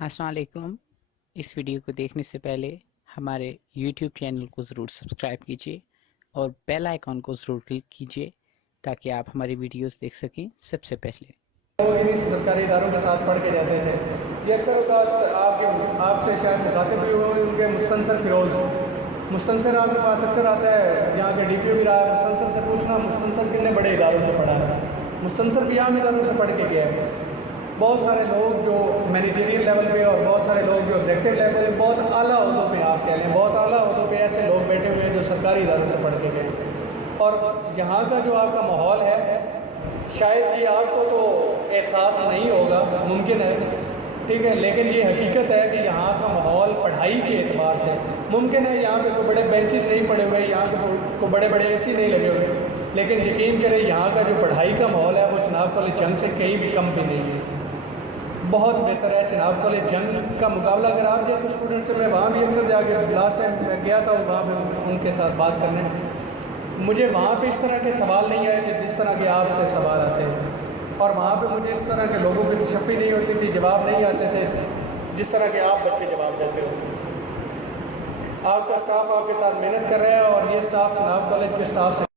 अस्सलाम वालेकुम। इस वीडियो को देखने से पहले हमारे YouTube चैनल को ज़रूर सब्सक्राइब कीजिए और बेल आइकॉन को ज़रूर क्लिक कीजिए ताकि आप हमारी वीडियोस देख सकें सबसे पहले। वो इन्हीं सरकारी इदारों के साथ पढ़ के जाते थे। ये अक्सर आपसे शायद मुखातिब भी हुए उनके मुस्तनसर फ़िरोज़। मुस्तनसर आपके पास अक्सर आता है, यहाँ के DPO भी रहा है। मुस्तनसर से पूछना मुस्तनसर कितने बड़े इदारों से पढ़ा है, मुस्तनसर भी आम इदारों से पढ़ के गया है। बहुत सारे लोग जो मैनेजरियल लेवल पे और बहुत सारे लोग जो एग्जेक्टिव लेवल पे, बहुत आला ओहदों पे आप कह लें, बहुत आला ओहदों पे ऐसे लोग बैठे हुए हैं जो सरकारी इदारों से पढ़ के गए। और यहाँ का जो आपका माहौल है, शायद ये आपको तो एहसास नहीं होगा, मुमकिन है, ठीक है, लेकिन ये हकीकत है कि यहाँ का माहौल पढ़ाई के एतबार से मुमकिन है। यहाँ पे कोई बड़े बेंचेस नहीं पड़े हुए, यहाँ पे कोई बड़े बड़े AC नहीं लगे हुए, लेकिन यकीन करें यहाँ का जो पढ़ाई का माहौल है वो चनाब कॉलेज जंग से कहीं भी कम भी नहीं है, बहुत बेहतर है। चनाब कॉलेज जंग का मुकाबला अगर आप जैसे स्टूडेंट से, मैं वहाँ भी अक्सर जाके, लास्ट टाइम मैं गया था वहाँ पे उनके साथ बात करने, मुझे वहाँ पे इस तरह के सवाल नहीं आए थे जिस तरह के आपसे सवाल आते हैं, और वहाँ पे मुझे इस तरह के लोगों की तशफ़ी नहीं होती थी, जवाब नहीं आते थे जिस तरह के आप बच्चे जवाब देते हो। आपका स्टाफ आपके साथ मेहनत कर रहा है और ये स्टाफ चनाब कॉलेज के स्टाफ से